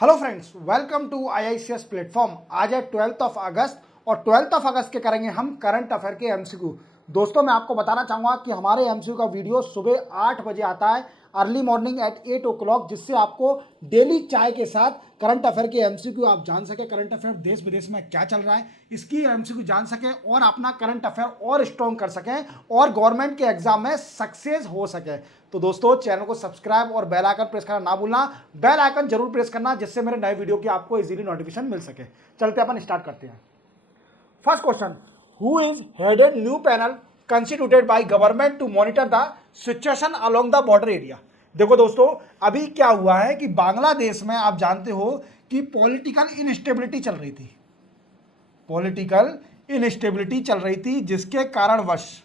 Hello friends, welcome to IICS platform. आज है 12 अगस्त और 12 अगस्त के करेंगे हम करंट अफेयर के एमसीक्यू। दोस्तों, मैं आपको बताना चाहूँगा कि हमारे एमसीक्यू का वीडियो सुबह 8 बजे आता है, अर्ली मॉर्निंग एट 8 o'clock, जिससे आपको डेली चाय के साथ करंट अफेयर के एमसीक्यू आप जान सके। करंट अफेयर देश विदेश में क्या चल रहा है इसकी एमसीक्यू जान सके और अपना करंट अफेयर और स्ट्रॉन्ग कर सकें और गवर्नमेंट के एग्जाम में सक्सेस हो सके। तो दोस्तों, चैनल को सब्सक्राइब और बेल आइकन प्रेस करना ना भूलना। बेल आइकन जरूर प्रेस करना जिससे मेरे नए वीडियो की आपको इजीली नोटिफिकेशन मिल सके। चलते अपन स्टार्ट करते हैं। First question, who is headed new panel constituted by government to monitor the situation along the border area. देखो दोस्तों, अभी क्या हुआ है कि बांग्लादेश में आप जानते हो कि पॉलिटिकल इनस्टेबिलिटी चल रही थी। पॉलिटिकल इनस्टेबिलिटी चल रही थी जिसके कारणवश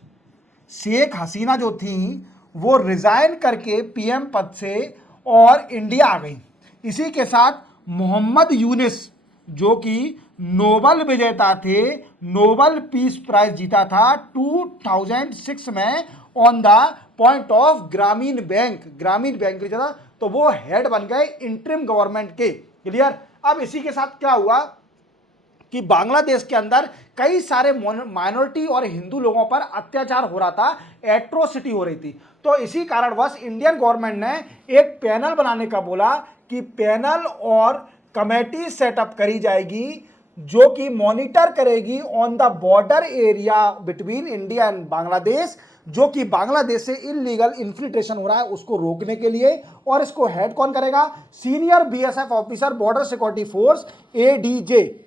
शेख हसीना जो थी वो रिजाइन करके पीएम पद से और इंडिया आ गई। इसी के साथ मोहम्मद यूनिस जो कि नोबल विजेता थे, नोबल पीस प्राइज जीता था 2006 में ऑन द पॉइंट ऑफ ग्रामीण बैंक जीता था, तो वो हेड बन गए इंटरिम गवर्नमेंट के। क्लियर। अब इसी के साथ क्या हुआ कि बांग्लादेश के अंदर कई सारे माइनॉरिटी और हिंदू लोगों पर अत्याचार हो रहा था, एट्रोसिटी हो रही थी। तो इसी कारणवश इंडियन गवर्नमेंट ने एक पैनल बनाने का बोला कि पैनल और कमेटी सेटअप करी जाएगी जो कि मॉनिटर करेगी on the border area between India and Bangladesh, जो कि बांग्लादेश से इलीगल इन्फिल्ट्रेशन हो रहा है उसको रोकने के लिए। और इसको हेड कौन करेगा? Senior BSF officer, border security force, ADJ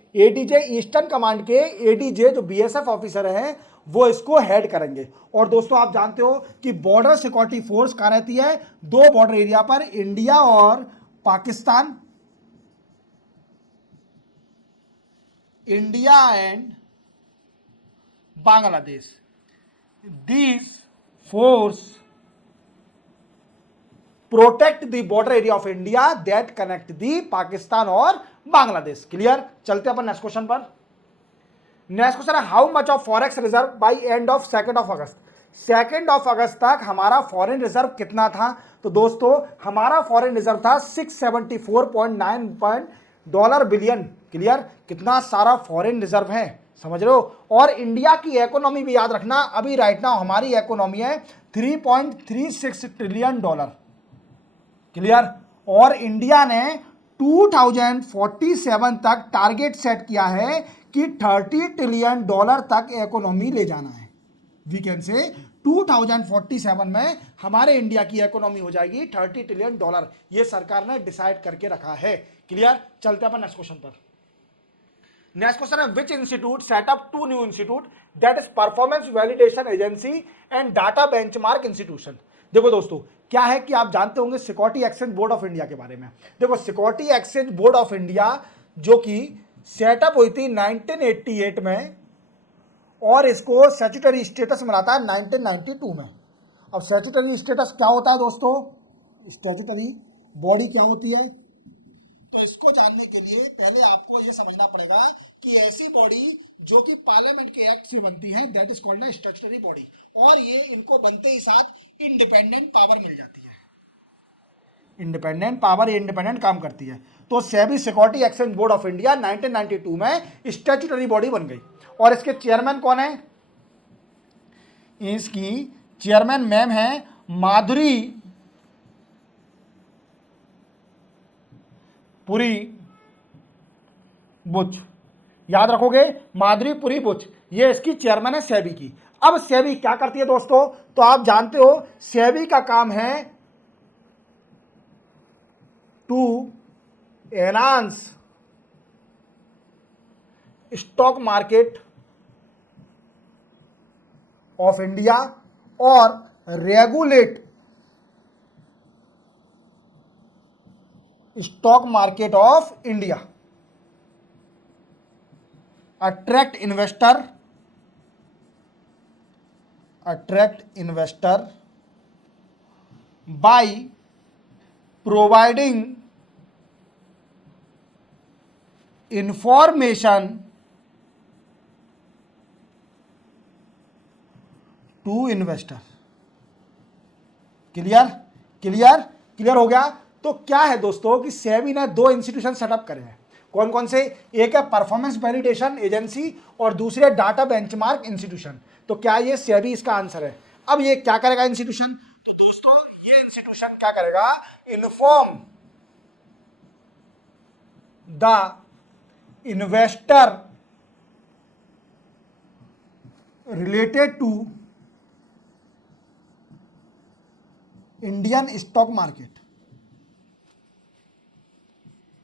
eastern command के एडीजे जो बीएसएफ ऑफिसर हैं वो इसको हेड करेंगे। और दोस्तों, आप जानते हो कि बॉर्डर सिक्योरिटी फोर्स कहां रहती है? दो बॉर्डर एरिया पर, इंडिया और Pakistan, India and Bangladesh. These force protect the border area of India that connect the Pakistan और बांग्लादेश। क्लियर। चलते अपन नेक्स्ट क्वेश्चन पर। नेक्स्ट क्वेश्चन है, how much of forex reserve by end of 2 August. 2 अगस्त तक हमारा फॉरेन रिजर्व कितना था? तो दोस्तों, हमारा फॉरेन रिजर्व था $674.9 बिलियन। क्लियर। कितना सारा फॉरेन रिजर्व है, समझ रहे हो। और इंडिया की इकोनॉमी भी याद रखना, अभी राइट नाउ हमारी इकोनॉमी है $3.36 ट्रिलियन। क्लियर। और इंडिया ने 2047 तक टारगेट सेट किया है कि $30 ट्रिलियन तक इकोनॉमी ले जाना है। वी कैन से 2047 में हमारे इंडिया की इकोनॉमी हो जाएगी $30 ट्रिलियन। ये सरकार ने डिसाइड करके रखा है। क्लियर। चलते हैं अपन नेक्स्ट क्वेश्चन पर। नेक्स्ट क्वेश्चन है, which institute setup 2 new institute that is performance validation agency and data benchmark institution. देखो दोस्तों, क्या है कि आप जानते होंगे security exchange board of India के बारे में। देखो, security exchange board of India जो कि सेटअप हुई थी 1988 में और इसको स्टैट्यूटरी स्टेटस मिला था 1992 में। अब स्टैट्यूटरी स्टेटस क्या होता है दोस्तों? स्टैट्यूटरी बॉडी क्या होती है? तो इसको जानने के लिए पहले आपको यह समझना पड़ेगा कि ऐसी बॉडी जो कि पार्लियामेंट के एक्ट से बनती है that is called statutory body, और ये इनको बनते ही साथ इंडिपेंडेंट पावर मिल जाती है। इंडिपेंडेंट पावर, इंडिपेंडेंट काम करती है। तो SEBI security exchange board of India 1992 में स्टैट्यूटरी बॉडी बन गई। और इसके चेयरमैन कौन है? इसकी चेयरमैन मैम है माधुरी पुरी बुच। याद रखोगे, माधुरी पुरी बुच, ये इसकी चेयरमैन है सेबी की। अब सेबी क्या करती है दोस्तों? तो आप जानते हो सेबी का काम है to enhance stock market of India और regulate stock market of India, attract investor by providing information to investor. Clear clear clear हो गया। तो क्या है दोस्तों कि सेबी ने 2 इंस्टीट्यूशन सेटअप करे हैं। कौन कौन से? एक है परफॉर्मेंस वैलिडेशन एजेंसी और दूसरे डाटा बेंचमार्क इंस्टीट्यूशन। तो क्या ये सेबी इसका आंसर है? अब ये क्या करेगा इंस्टीट्यूशन? तो दोस्तों ये इंस्टीट्यूशन क्या करेगा? Inform the investor related to Indian stock market.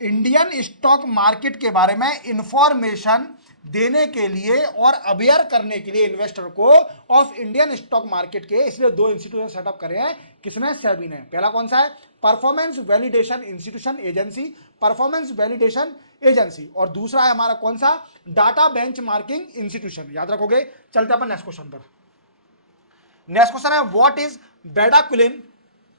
Indian stock market के बारे में इंफॉर्मेशन देने के लिए और अवेयर करने के लिए इन्वेस्टर को ऑफ इंडियन स्टॉक मार्केट के, इसलिए 2 इंस्टीट्यूशन सेटअप करे हैं। किसने? सेबी ने। पहला कौन सा है? Performance validation institution agency, performance validation agency, और दूसरा है हमारा कौन सा? Data benchmarking institution. याद रखोगे। चलते अपन नेक्स्ट क्वेश्चन पर। नेक्स्ट क्वेश्चन है what is bedaquiline,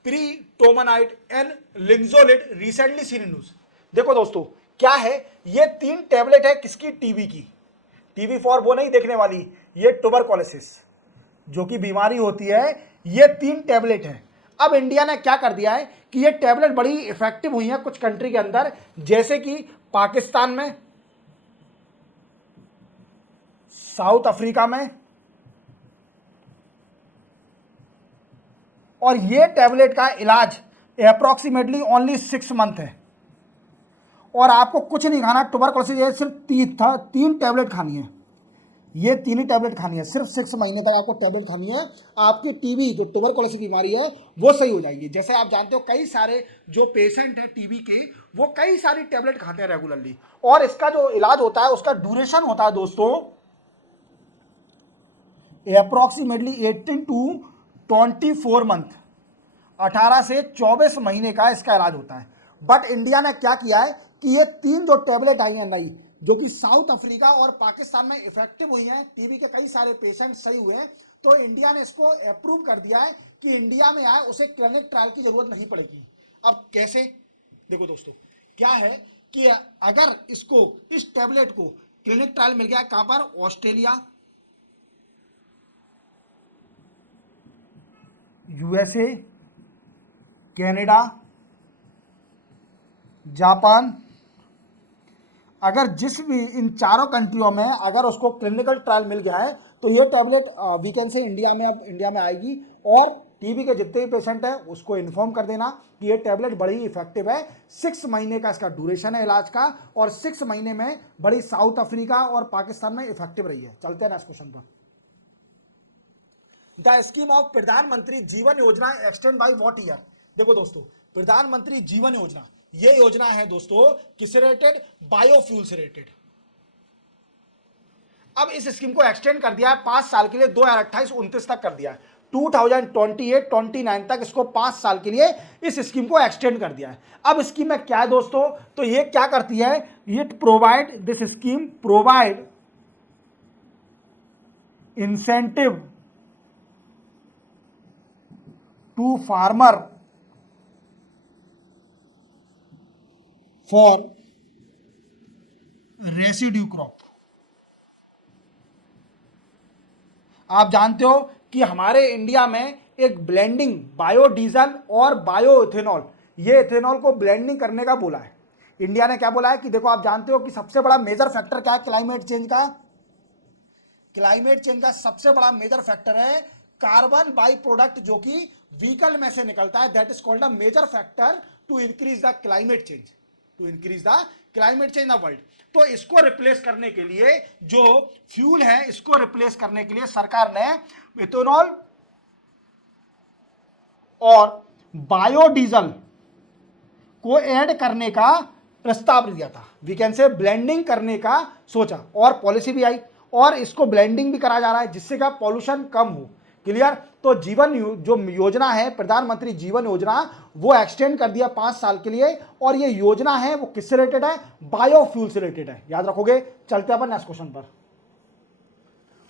pretomanid and linezolid recently seen in news. देखो दोस्तों क्या है, ये 3 टैबलेट है किसकी? टीबी की। टीबी फॉर वो नहीं देखने वाली, ये ट्यूबरकुलोसिस जो कि बीमारी होती है, ये 3 टैबलेट है। अब इंडिया ने क्या कर दिया है कि ये टैबलेट बड़ी इफेक्टिव हुई है कुछ कंट्री के अंदर, जैसे कि पाकिस्तान में, साउथ अफ्रीका में, और ये टैबलेट का इलाज अप्रोक्सीमेटली ओनली 6 मंथ है। और आपको कुछ नहीं खाना, ट्यूबरकुलोसिस ये सिर्फ 3 टैबलेट खानी है। ये 3 ही टैबलेट खानी है, सिर्फ 6 महीने तक आपको टैबलेट खानी है। आपकी टीबी जो ट्यूबरकुलोसिस बीमारी है वो सही हो जाएगी। जैसे आप जानते हो कई सारे जो पेशेंट हैं टीबी के, वो कई सारी टैबलेट खाते हैं रेगुलरली, और इसका जो इलाज होता है उसका ड्यूरेशन होता है दोस्तों अप्रोक्सीमेटली 18 टू 24 मंथ, 18 से 24 महीने का इसका इलाज होता है। बट इंडिया ने क्या किया है कि ये 3 जो टैबलेट आई हैं नई, जो कि साउथ अफ्रीका और पाकिस्तान में इफेक्टिव हुई हैं, टीबी के कई सारे पेशेंट सही हुए हैं, तो इंडिया ने इसको अप्रूव कर दिया है कि इंडिया में आए, उसे क्लिनिक ट्रायल की जरूरत नहीं पड़ेगी। अब कैसे? देखो दोस्तों क्या है कि अगर इसको, इस टैबलेट को क्लिनिक ट्रायल मिल गया, कहां पर? ऑस्ट्रेलिया, यूएसए, कनाडा, जापान, अगर जिस भी इन चारों कंट्रियों में अगर उसको क्लिनिकल ट्रायल मिल गया है तो ये tablet we can say India में आएगी। और टीबी के जितने भी पेशेंट हैं उसको इन्फॉर्म कर देना कि ये टैबलेट बड़ी इफेक्टिव है। 6 महीने का इसका ड्यूरेशन है इलाज का, और 6 महीने में बड़ी साउथ अफ्रीका और पाकिस्तान में इफेक्टिव रही है। चलते हैं नेक्स्ट क्वेश्चन पर। द स्कीम ऑफ प्रधानमंत्री जीवन योजना एक्सटेंड बाई व्हाट ईयर? देखो दोस्तों प्रधानमंत्री जीवन योजना, ये योजना है दोस्तों किससे रिलेटेड? बायोफ्यूल से रिलेटेड। अब इस स्कीम को एक्सटेंड कर दिया है 5 साल के लिए, 2028-29 तक कर दिया है। 2028-29 तक इसको 5 साल के लिए इस स्कीम को एक्सटेंड कर दिया है। अब स्कीम में क्या है दोस्तों? तो ये क्या करती है? ये provide, this scheme provide incentive to farmer for residue crop. आप जानते हो कि हमारे इंडिया में एक ब्लेंडिंग, बायोडीजल और बायो इथेनॉल, ये इथेनॉल को ब्लेंडिंग करने का बोला है। इंडिया ने क्या बोला है कि देखो आप जानते हो कि सबसे बड़ा मेजर फैक्टर क्या है क्लाइमेट चेंज का? क्लाइमेट चेंज का सबसे बड़ा मेजर फैक्टर है कार्बन बाई प्रोडक्ट, जो कि व्हीकल में से निकलता है। That is called a major factor to increase the climate change, to increase the climate change in the world. तो इसको रिप्लेस करने के लिए, जो फ्यूल है इसको रिप्लेस करने के लिए सरकार ने इथेनॉल और बायोडीजल को ऐड करने का प्रस्ताव दिया था। वी कैन से ब्लेंडिंग करने का सोचा, और पॉलिसी भी आई, और इसको ब्लेंडिंग भी करा जा रहा है जिससे का पॉल्यूशन कम हो। क्लियर? तो जो योजना है प्रधानमंत्री जीवन योजना, वो एक्सटेंड कर दिया 5 साल के लिए, और ये योजना है वो किससे रिलेटेड है? बायोफ्यूल से रिलेटेड है। याद रखोगे। चलते हैं अपन नेक्स्ट क्वेश्चन पर।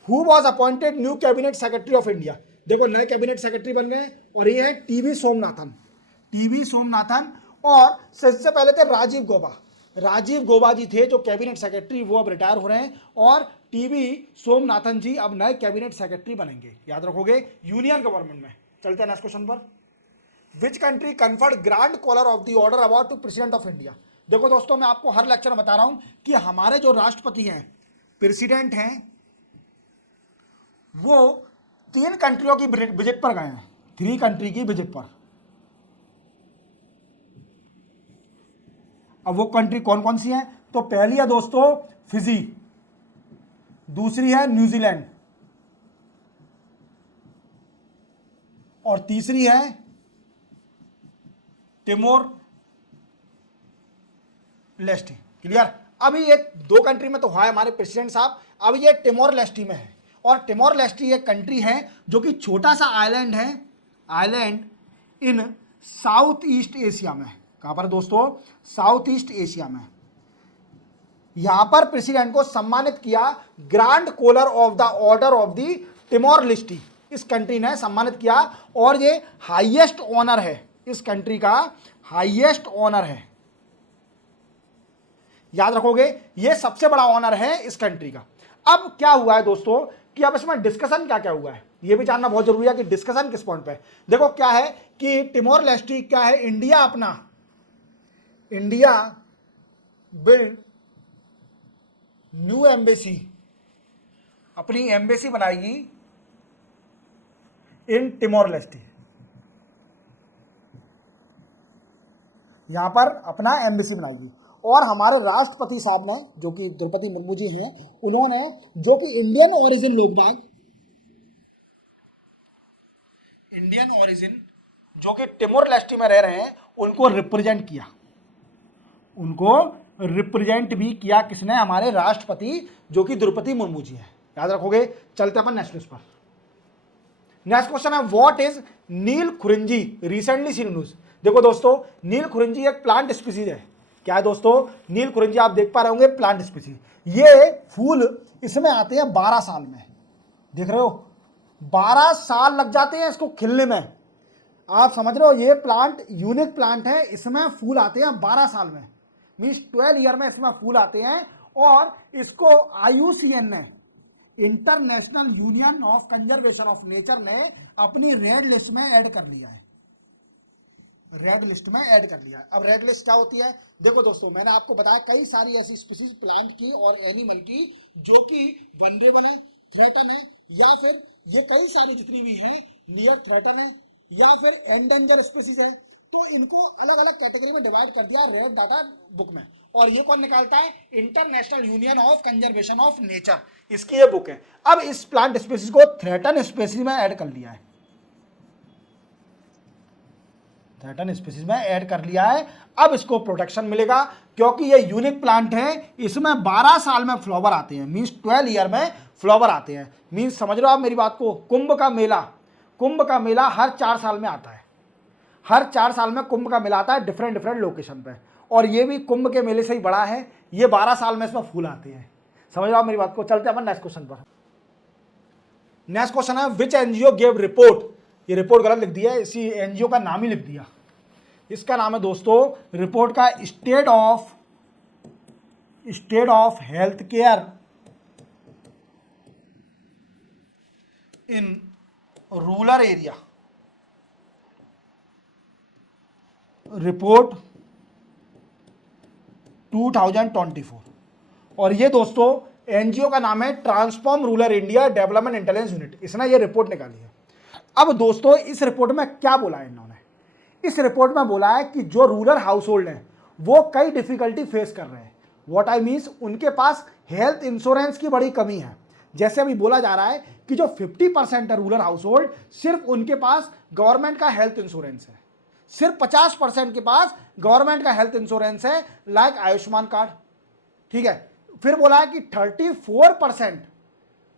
Who was appointed new cabinet secretary of India? देखो नए कैबिनेट सेक्रेटरी बन गए, और ये है टीवी सोमनाथन। टीवी सोमनाथन, और सबसे पहले थे राजीव गौबा। राजीव गौबा जी थे जो कैबिनेट सेक्रेटरी, वो अब रिटायर हो रहे हैं, और टीवी सोमनाथन जी अब नए कैबिनेट सेक्रेटरी बनेंगे। याद रखोगे, यूनियन गवर्नमेंट में। चलते हैं नेक्स्ट क्वेश्चन पर। Which country conferred grand collar of the order award to president of India. देखो दोस्तों, मैं आपको हर लेक्चर में बता रहा हूं कि हमारे जो राष्ट्रपति हैं, प्रेसिडेंट हैं, वो 3 कंट्रियों की विजिट पर गए हैं, 3 कंट्री की विजिट पर। अब वो कंट्री कौन कौन सी हैं? तो पहली है दोस्तों फिजी, दूसरी है न्यूजीलैंड, और तीसरी है टिमोर लेस्टी। क्लियर? अभी ये 2 कंट्री में तो हुआ है हमारे प्रेसिडेंट साहब, अभी ये टिमोर लेस्टी में है। और टिमोर लेस्टी एक कंट्री है जो कि छोटा सा आइलैंड है, island in south east Asia में। कहां पर दोस्तों? साउथ ईस्ट एशिया में। यहां पर प्रेसिडेंट को सम्मानित किया grand collar of the order of the Timor Leste, इस कंट्री ने सम्मानित किया। और ये हाईएस्ट ऑनर है, इस कंट्री का हाईएस्ट ऑनर है, याद रखोगे, ये सबसे बड़ा ऑनर है इस कंट्री का। अब क्या हुआ है दोस्तों कि अब इसमें डिस्कशन क्या क्या हुआ है, ये भी जानना बहुत जरूरी है कि डिस्कशन किस पॉइंट पे है। देखो क्या है कि टिमोर लेस्टी क्या है, इंडिया बिल्ड न्यू एम्बेसी, अपनी एम्बेसी बनाएगी इन टिमोर लेस्टी, यहां पर अपना एम्बेसी बनाएगी। और हमारे राष्ट्रपति साहब ने, जो कि द्रौपदी मुर्मू जी हैं, उन्होंने, जो कि इंडियन ओरिजिन जो कि टिमोर लेस्टी में रह रहे हैं, उनको रिप्रेजेंट किया, उनको रिप्रेजेंट भी किया किसने? हमारे राष्ट्रपति जो कि द्रौपदी मुर्मू जी हैं, याद रखोगे। चलते अपन नेक्स्ट न्यूज पर। नेक्स्ट क्वेश्चन है what is Neel Kurinji recently seen news. देखो दोस्तों, नील खुरिंजी एक प्लांट स्पीसीज है। क्या है दोस्तों? नील खुरिंजी आप देख पा रहे होंगे, प्लांट स्पीसीज। ये फूल इसमें आते हैं 12 साल में, देख रहे हो, 12 साल लग जाते हैं इसको खिलने में। आप समझ रहे हो, ये प्लांट यूनिक प्लांट है, इसमें फूल आते हैं 12 साल में, मीन्स 12 ईयर में इसमें फूल आते हैं। और इसको IUCN ने, international union of conservation of nature ने अपनी रेड लिस्ट में ऐड कर लिया है, रेड लिस्ट में ऐड कर लिया है। अब रेड लिस्ट क्या होती है? देखो दोस्तों, मैंने आपको बताया कई सारी ऐसी स्पीसीज प्लांट की और एनिमल की जो कि वनरेबल है, थ्रेटन है, या फिर ये कई सारी जितनी भी हैं नियर थ्रेटन है या फिर एंडेंजर स्पीसीज है, तो इनको अलग अलग कैटेगरी में डिवाइड कर दिया रेड डाटा बुक में। और ये कौन निकालता है? International union of conservation of nature, इसकी ये बुक है। अब इस प्लांट स्पीसीज को थ्रेटन स्पीसीज में ऐड कर लिया है, थ्रेटन स्पीसीज में ऐड कर लिया है। अब इसको प्रोटेक्शन मिलेगा क्योंकि ये यूनिक प्लांट है, इसमें 12 साल में फ्लावर आते हैं, मींस 12 ईयर में फ्लावर आते हैं। मींस समझ रहे हो आप मेरी बात को? कुंभ का मेला हर 4 साल में आता है, हर 4 साल में कुंभ का मेला आता है डिफरेंट लोकेशन पे। और ये भी कुंभ के मेले से ही बड़ा है, ये 12 साल में इसमें फूल आते हैं। समझ रहे हो आप मेरी बात को? चलते हैं अपन नेक्स्ट क्वेश्चन पर। नेक्स्ट क्वेश्चन है विच एनजीओ गेव रिपोर्ट। ये रिपोर्ट गलत लिख दिया है, इसी एनजीओ का नाम ही लिख दिया। इसका नाम है दोस्तों रिपोर्ट का state of health care in rural area, report 2024। और ये दोस्तों एनजीओ का नाम है transform rural India development intelligence unit, इसने ये रिपोर्ट निकाली है। अब दोस्तों इस रिपोर्ट में क्या बोला है इन्होंने? इस रिपोर्ट में बोला है कि जो रूरल हाउस होल्ड हैं वो कई डिफिकल्टी फेस कर रहे हैं। व्हाट आई मीन्स, उनके पास हेल्थ इंश्योरेंस की बड़ी कमी है। जैसे अभी बोला जा रहा है कि जो 50% है रूरल हाउस होल्ड, सिर्फ उनके पास गवर्नमेंट का हेल्थ इंश्योरेंस है, सिर्फ 50% के पास गवर्नमेंट का हेल्थ इंश्योरेंस है, लाइक आयुष्मान कार्ड। ठीक है, फिर बोला है कि 34%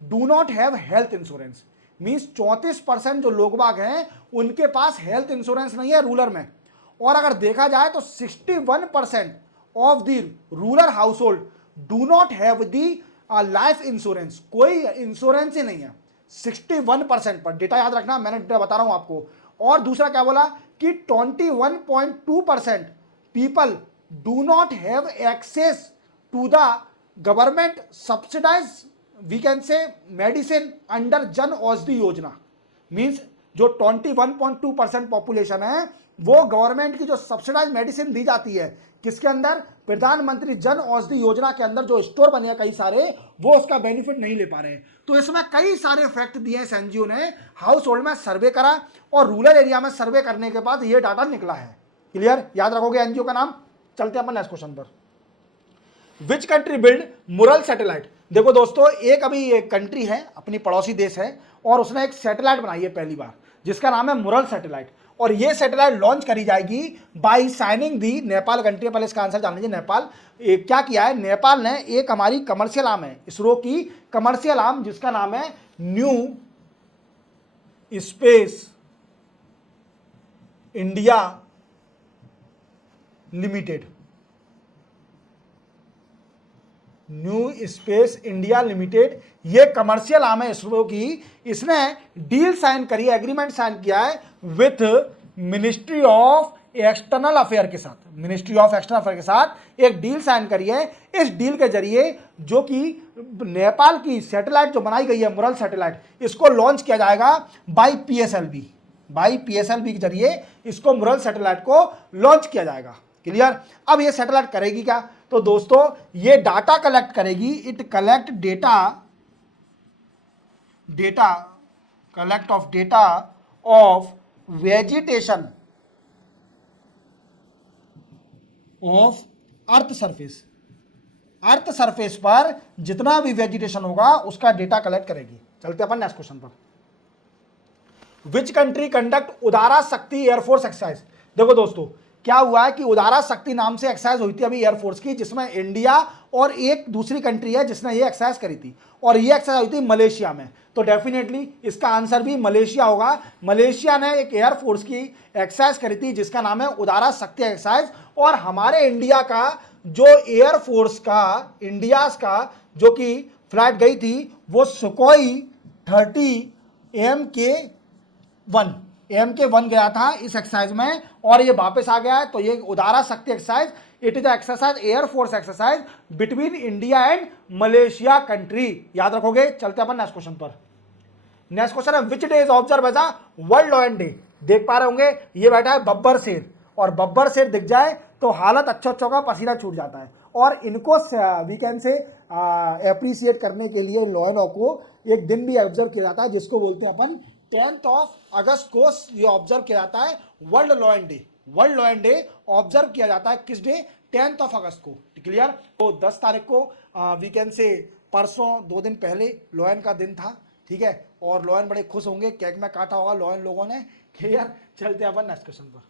do not have health insurance, means 34% जो लोग बाग हैं उनके पास हेल्थ इंश्योरेंस नहीं है रूरल में। और अगर देखा जाए तो 61% of the rural house hold do not have the life insurance, कोई इंश्योरेंस ही नहीं है 61% पर। डेटा याद रखना, मैंने डेटा बता रहा हूं आपको। और दूसरा क्या बोला कि 21.2% people do not have access to the government subsidise we can say medicine under Jan Aushadhi योजना, मीन्स जो 21.2% पॉपुलेशन है वो गवर्नमेंट की जो सब्सिडाइज मेडिसिन दी जाती है किसके अंदर, प्रधानमंत्री जन औषधि योजना के अंदर जो स्टोर बने कई सारे, वो उसका बेनिफिट नहीं ले पा रहे हैं। तो इसमें कई सारे फैक्ट दिए इस एनजीओ ने, हाउस होल्ड में सर्वे करा और रूरल एरिया में सर्वे करने के बाद ये डाटा निकला है। क्लियर, याद रखोगे एनजीओ का नाम। चलते अपन नेक्स्ट क्वेश्चन पर। विच कंट्री बिल्ड मुरल सैटेलाइट। देखो दोस्तों, एक अभी एक कंट्री है अपनी पड़ोसी देश है और उसने एक सैटेलाइट बनाई है पहली बार, जिसका नाम है मुरल सैटेलाइट। और ये सैटेलाइट लॉन्च करी जाएगी by signing the Nepal country. पहले इसका आंसर जान लीजिए। नेपाल क्या किया है, नेपाल ने एक हमारी कमर्शियल आर्म है इसरो की, कमर्शियल आर्म जिसका नाम है new space India limited. New space India limited ये कमर्शियल आर्म है इसरो की। इसने डील साइन करी है, एग्रीमेंट साइन किया है with ministry of external affair के साथ। मिनिस्ट्री ऑफ एक्सटर्नल अफेयर के साथ एक डील साइन करी है। इस डील के जरिए जो कि नेपाल की सैटेलाइट जो बनाई गई है मुरल सैटेलाइट, इसको लॉन्च किया जाएगा बाई पीएसएलवी। बाई पीएसएलवी के जरिए इसको मुरल सैटेलाइट को लॉन्च किया जाएगा। क्लियर। अब ये सैटेलाइट करेगी क्या, तो दोस्तों ये डाटा कलेक्ट करेगी। It collect data of vegetation of earth surface. Earth surface पर जितना भी वेजिटेशन होगा उसका डेटा कलेक्ट करेगी। चलते अपन नेक्स्ट क्वेश्चन पर। विच कंट्री कंडक्ट उदारा शक्ति एयरफोर्स एक्सरसाइज। देखो दोस्तों, क्या हुआ है कि उदारा शक्ति नाम से एक्सरसाइज हुई थी अभी एयरफोर्स की, जिसमें इंडिया और एक दूसरी कंट्री है जिसने ये एक्सरसाइज करी थी, और ये एक्सरसाइज हुई थी मलेशिया में। तो डेफिनेटली इसका आंसर भी मलेशिया होगा। मलेशिया ने एक एयरफोर्स की एक्सरसाइज करी थी जिसका नाम है उदारा शक्ति एक्सरसाइज। और हमारे इंडिया का जो एयरफोर्स का इंडिया का जो कि फ्लाइट गई थी वो सुकोई 30 MK1 गया था इस एक्सरसाइज में, और ये वापस आ गया है। तो ये Udara Shakti exercise, it is exercise air force exercise between India and Malaysia country. याद रखोगे। चलते अपन नेक्स्ट क्वेश्चन पर। नेक्स्ट क्वेश्चन है which day is observe as a world lion day. देख पा रहे होंगे ये बैठा है बब्बर शेर, और बब्बर शेर दिख जाए तो हालत अच्छा का पसीना छूट जाता है। और इनको वी कैन से एप्रिसिएट करने के लिए लॉयनों को एक दिन भी ऑब्जर्व किया जाता है जिसको बोलते हैं अपन 10 अगस्त को ये ऑब्जर्व किया जाता है world lion day. World lion day observe किया जाता है किस डे, 10 अगस्त को। क्लियर। तो 10 तारीख को वी कैन से परसों 2 दिन पहले लॉयन का दिन था। ठीक है, और लॉयन बड़े खुश होंगे, केक में काटा होगा लॉयन लोगों ने। क्लियर। चलते हैं अपन नेक्स्ट क्वेश्चन पर।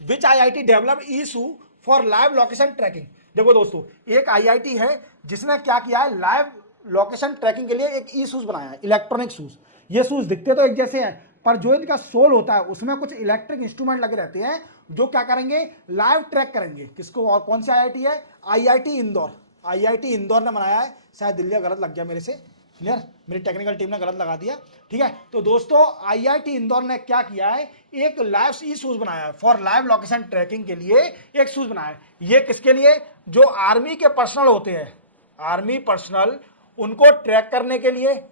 विच IIT develop issue for live location tracking. देखो दोस्तों, एक IIT है जिसने क्या किया है, लाइव लोकेशन ट्रैकिंग के लिए एक ई शूज बनाया है, इलेक्ट्रॉनिक शूज। ये शूज दिखते तो एक जैसे हैं, पर जो इनका सोल होता है उसमें कुछ इलेक्ट्रिक इंस्ट्रूमेंट लगे रहते हैं जो क्या करेंगे, लाइव ट्रैक करेंगे। किसको, और कौन सी IIT है, IIT इंदौर। IIT इंदौर ने बनाया है, शायद दिल्ली गलत लग गया मेरे से। क्लियर, मेरी टेक्निकल टीम ने गलत लगा दिया। ठीक है, तो दोस्तों IIT इंदौर ने क्या किया है, एक लाइव ई शूज बनाया है फॉर लाइव लोकेशन ट्रैकिंग के लिए। एक शूज बनाया है, ये किसके लिए, जो आर्मी के पर्सनल होते हैं, आर्मी पर्सनल, उनको ट्रैक करने के लिए,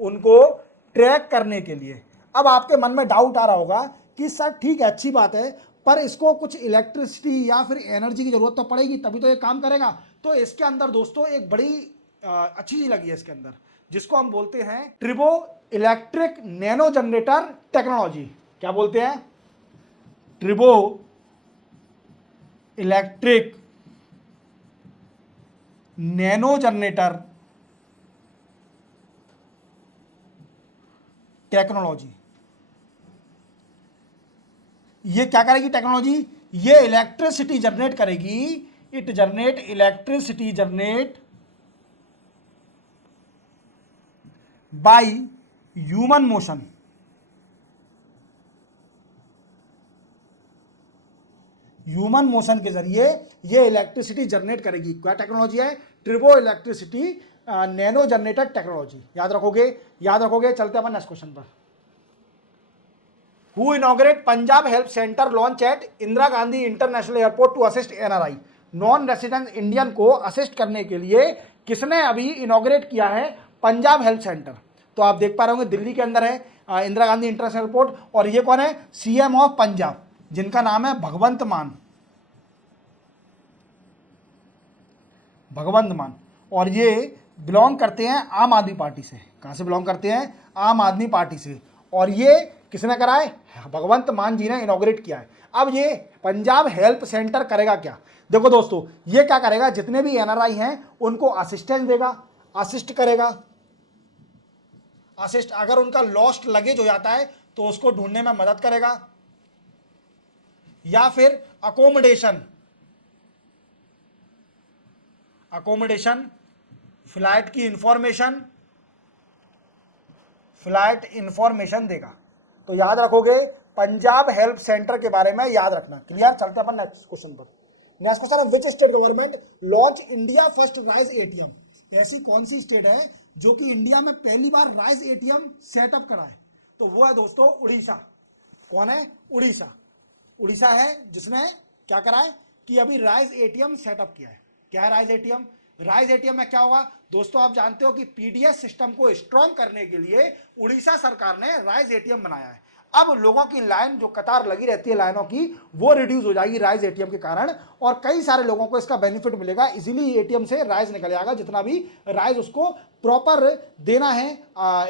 उनको ट्रैक करने के लिए। अब आपके मन में डाउट आ रहा होगा कि सर ठीक है, अच्छी बात है, पर इसको कुछ इलेक्ट्रिसिटी या फिर एनर्जी की जरूरत तो पड़ेगी तभी तो ये काम करेगा। तो इसके अंदर दोस्तों एक बड़ी अच्छी चीज लगी है इसके अंदर, जिसको हम बोलते हैं tribo electric nano generator technology. क्या बोलते हैं, tribo electric nano generator technology. ये क्या करेगी टेक्नोलॉजी, ये इलेक्ट्रिसिटी जनरेट करेगी। It generate electricity generate by human motion. Human motion के जरिए ये इलेक्ट्रिसिटी जनरेट करेगी। क्या टेक्नोलॉजी है, tribo electricity nano generator technology. याद रखोगे, याद रखोगे। चलते अपन नेक्स्ट क्वेश्चन पर। Who inaugurate Punjab help centre launch at Indira Gandhi international airport to assist NRI। Non resident Indian को असिस्ट करने के लिए किसने अभी इनॉग्रेट किया है पंजाब हेल्प सेंटर। तो आप देख पा रहे होंगे दिल्ली के अंदर है इंदिरा गांधी इंटरनेशनल एयरपोर्ट। और ये कौन है? सीएम ऑफ पंजाब, जिनका नाम है भगवंत मान। और ये बिलोंग करते हैं आम आदमी पार्टी से। कहां से बिलोंग करते हैं? आम आदमी पार्टी से। और ये किसने करा है? भगवंत मान जी ने इनॉग्रेट किया है। अब ये पंजाब हेल्प सेंटर करेगा क्या? देखो दोस्तों, ये क्या करेगा, जितने भी एनआरआई हैं उनको असिस्टेंस देगा, असिस्ट करेगा। असिस्ट, अगर उनका लॉस्ट लगेज हो जाता है तो उसको ढूंढने में मदद करेगा, या फिर अकोमोडेशन फ्लाइट इंफॉर्मेशन देगा। तो याद रखोगे, पंजाब हेल्प सेंटर के बारे में याद रखना। क्लियर? चलते अपन नेक्स्ट क्वेश्चन पर। नेक्स्ट क्वेश्चन है, which state government launch India first rise ATM? ऐसी कौन सी स्टेट है जो कि इंडिया में पहली बार राइज एटीएम सेटअप करा है? तो वो है दोस्तों उड़ीसा। कौन है? उड़ीसा। उड़ीसा है जिसने क्या करा है कि अभी राइज एटीएम सेटअप किया है। क्या है राइज एटीएम? राइज एटीएम में क्या होगा दोस्तों, आप जानते हो कि पीडीएस सिस्टम को स्ट्रॉन्ग करने के लिए उड़ीसा सरकार ने राइज एटीएम बनाया है। अब लोगों की लाइन, जो कतार लगी रहती है लाइनों की, वो रिड्यूस हो जाएगी राइज एटीएम के कारण, और कई सारे लोगों को इसका बेनिफिट मिलेगा। इजीली एटीएम से राइज निकल जाएगा, जितना भी राइज उसको प्रॉपर देना है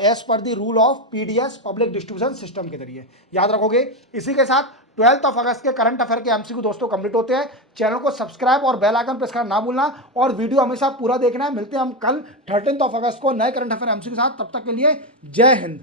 as per the rule of PDS public distribution system के जरिए। याद रखोगे। इसी के साथ 12 अगस्त के करंट अफेयर के एमसीक्यू दोस्तों कंप्लीट होते हैं। चैनल को सब्सक्राइब और बेल आइकन प्रेस करना ना भूलना, और वीडियो हमेशा पूरा देखना है। मिलते हैं हम कल 13 अगस्त को नए करंट अफेयर एमसीक्यू के साथ। तब तक के लिए जय हिंद।